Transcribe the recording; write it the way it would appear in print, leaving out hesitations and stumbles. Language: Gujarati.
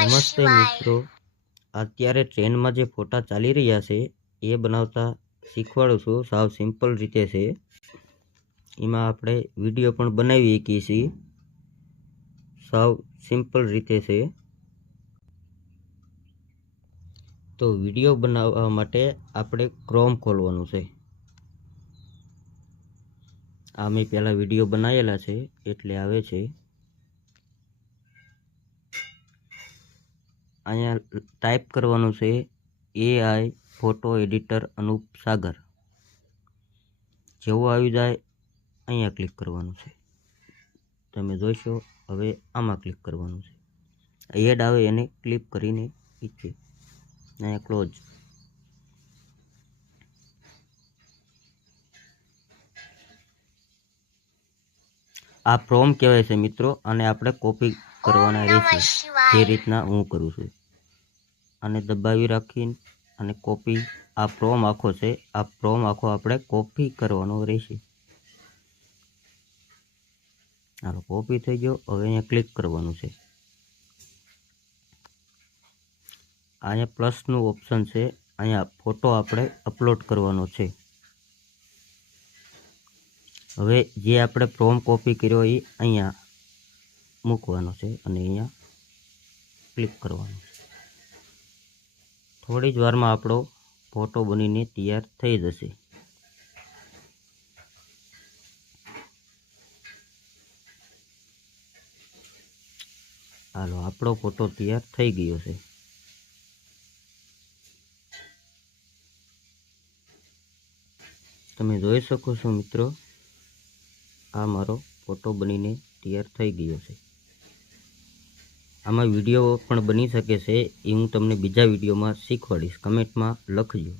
નમસ્તે મિત્રો, અત્યારે ટ્રેનમાં જે ફોટા ચાલી રહ્યા છે એ બનાવતા શીખવાડું છું. સાવ સિમ્પલ રીતે છે. એમાં આપણે વિડીયો પણ બનાવી શકીએ છીએ. સાવ સિમ્પલ રીતે છે. તો વિડીયો બનાવવા માટે આપણે ક્રોમ ખોલવાનું છે. આ મેં પહેલા વિડીયો બનાવેલા છે એટલે આવે છે. અહીંયા ટાઈપ કરવાનું છે AI ફોટો એડિટર અનુપ સાગર. જેવું આવી જાય અહીંયા ક્લિક કરવાનું છે. તમે જોઈશો. હવે આમાં ક્લિક કરવાનું છે. એડ આવે એને ક્લિક કરીને ઈચ્છે અહીંયા ક્લોઝ. આ પ્રોમ કહેવાય છે મિત્રો, અને આપણે કોપી કરવાના રહેશે જે રીતના હું કરું છું. અને દબાવી રાખીને અને કોપી. આ પ્રોમ આખો છે. આ પ્રોમ આખો આપણે કોપી કરવાનો રહેશે. હાલો, કોપી થઈ ગયો. હવે અહીંયા ક્લિક કરવાનું છે. અહીંયા પ્લસનું ઓપ્શન છે. અહીંયા ફોટો આપણે અપલોડ કરવાનો છે. હવે જે આપણે પ્રોમ કોપી કર્યો એ અહીંયા મૂકવાનો છે અને અહીંયા ક્લિક કરવાનું છે. થોડી જ વારમાં આપણો ફોટો બનીને તૈયાર થઈ જશે. હાલો, આપણો ફોટો તૈયાર થઈ ગયો છે. તમે જોઈ શકો છો મિત્રો, આ મારો ફોટો બનીને તૈયાર થઈ ગયો છે. આમાં વિડીયો પણ બની શકે છે. એ હું તમને બીજા વિડીયોમાં શીખવાડીશ. કમેન્ટમાં લખજો.